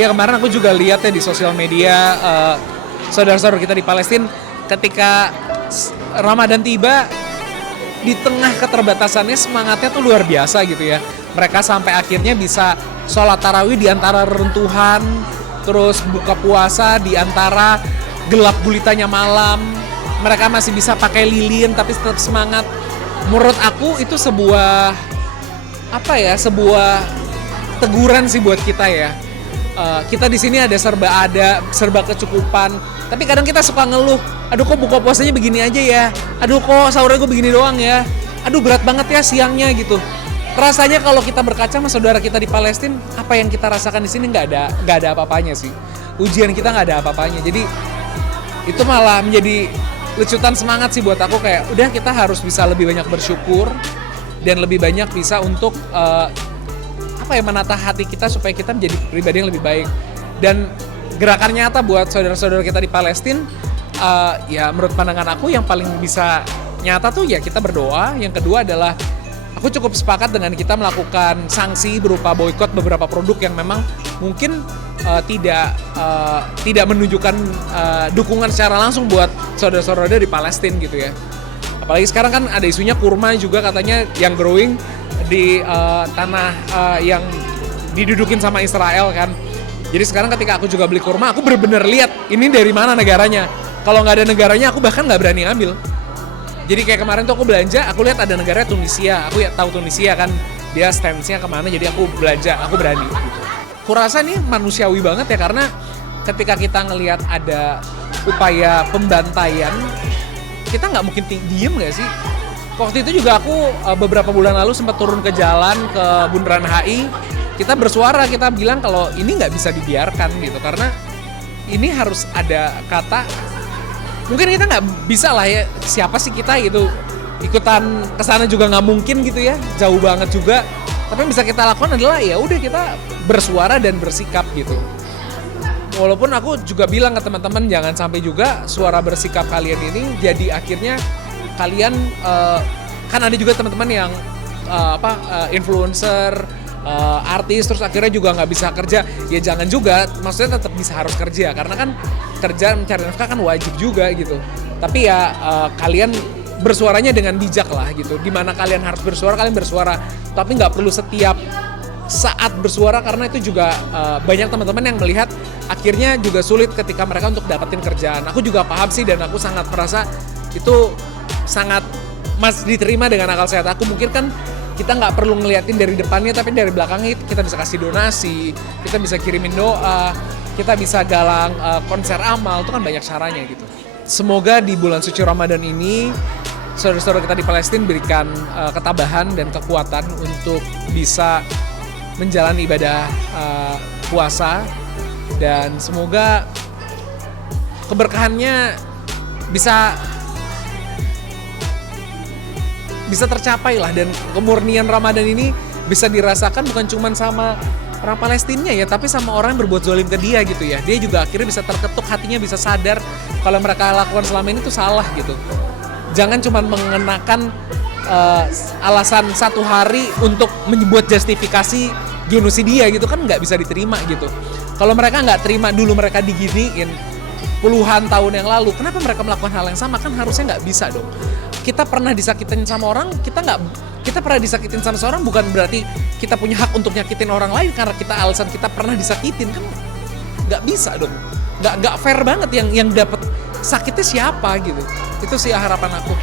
Iya, kemarin aku juga lihat ya di sosial media saudara-saudara kita di Palestina ketika Ramadan tiba, di tengah keterbatasannya semangatnya tuh luar biasa gitu ya. Mereka sampai akhirnya bisa sholat tarawih di antara reruntuhan, terus buka puasa di antara gelap gulitanya malam. Mereka masih bisa pakai lilin tapi tetap semangat. Menurut aku itu sebuah sebuah teguran sih buat kita ya. Kita di sini ada serba kecukupan. Tapi kadang kita suka ngeluh, aduh kok buka puasanya begini aja ya, aduh kok sahurnya gue begini doang ya, aduh berat banget ya siangnya gitu. Rasanya kalau kita berkaca sama saudara kita di Palestina, apa yang kita rasakan di sini nggak ada apa-apanya sih. Ujian kita nggak ada apa-apanya. Jadi itu malah menjadi lecutan semangat sih buat aku, kayak udah kita harus bisa lebih banyak bersyukur dan lebih banyak bisa untuk menata hati kita supaya kita menjadi pribadi yang lebih baik. Dan gerakan nyata buat saudara-saudara kita di Palestina, ya menurut pandangan aku yang paling bisa nyata tuh ya kita berdoa. Yang kedua adalah aku cukup sepakat dengan kita melakukan sanksi berupa boikot beberapa produk yang memang mungkin tidak menunjukkan dukungan secara langsung buat saudara-saudara di Palestina gitu ya. Apalagi sekarang kan ada isunya kurma juga katanya yang growing di tanah yang didudukin sama Israel kan. Jadi sekarang ketika aku juga beli kurma, aku bener-bener lihat ini dari mana negaranya. Kalau nggak ada negaranya, aku bahkan nggak berani ambil. Jadi kayak kemarin tuh aku belanja, aku lihat ada negaranya Tunisia. Aku ya tahu Tunisia kan, dia stance-nya kemana, jadi aku belanja, aku berani. Kurasa nih manusiawi banget ya, karena ketika kita ngelihat ada upaya pembantaian, kita nggak mungkin diem nggak sih? Waktu itu juga aku beberapa bulan lalu sempat turun ke jalan ke Bundaran HI. Kita bersuara, kita bilang kalau ini nggak bisa dibiarkan gitu, karena ini harus ada kata. Mungkin kita nggak bisa lah ya, siapa sih kita gitu, ikutan kesana juga nggak mungkin gitu ya, jauh banget juga. Tapi yang bisa kita lakukan adalah ya udah kita bersuara dan bersikap gitu. Walaupun aku juga bilang ke teman-teman jangan sampai juga suara bersikap kalian ini jadi akhirnya kalian kan ada juga teman-teman yang influencer, artis, terus akhirnya juga nggak bisa kerja. Ya jangan juga, maksudnya tetap bisa harus kerja, karena kan kerja mencari nafkah kan wajib juga gitu. Tapi ya kalian bersuaranya dengan bijak lah gitu. Dimana kalian harus bersuara, kalian bersuara, tapi nggak perlu setiap saat bersuara, karena itu juga banyak teman-teman yang melihat akhirnya juga sulit ketika mereka untuk dapetin kerjaan. Aku juga paham sih, dan aku sangat merasa itu sangat diterima dengan akal sehat aku. Mungkin kan kita nggak perlu ngeliatin dari depannya, tapi dari belakangnya kita bisa kasih donasi, kita bisa kirimin doa, kita bisa galang konser amal, itu kan banyak caranya gitu. Semoga di bulan suci Ramadan ini saudara-saudara kita di Palestina berikan ketabahan dan kekuatan untuk bisa menjalani ibadah puasa, dan semoga keberkahannya bisa tercapai lah, dan kemurnian Ramadan ini bisa dirasakan bukan cuma sama orang Palestina ya, tapi sama orang yang berbuat zalim ke dia gitu ya. Dia juga akhirnya bisa terketuk hatinya, bisa sadar kalau mereka lakukan selama ini tuh salah gitu. Jangan cuma mengenakan alasan satu hari untuk membuat justifikasi genosida gitu, kan nggak bisa diterima gitu. Kalau mereka nggak terima dulu mereka diginiin puluhan tahun yang lalu, kenapa mereka melakukan hal yang sama? Kan harusnya nggak bisa dong. Kita pernah disakitin sama orang, kita pernah disakitin sama seorang bukan berarti kita punya hak untuk nyakitin orang lain karena kita alasan kita pernah disakitin, kan nggak bisa dong. Nggak fair banget, yang dapat sakitnya siapa gitu. Itu sih harapan aku.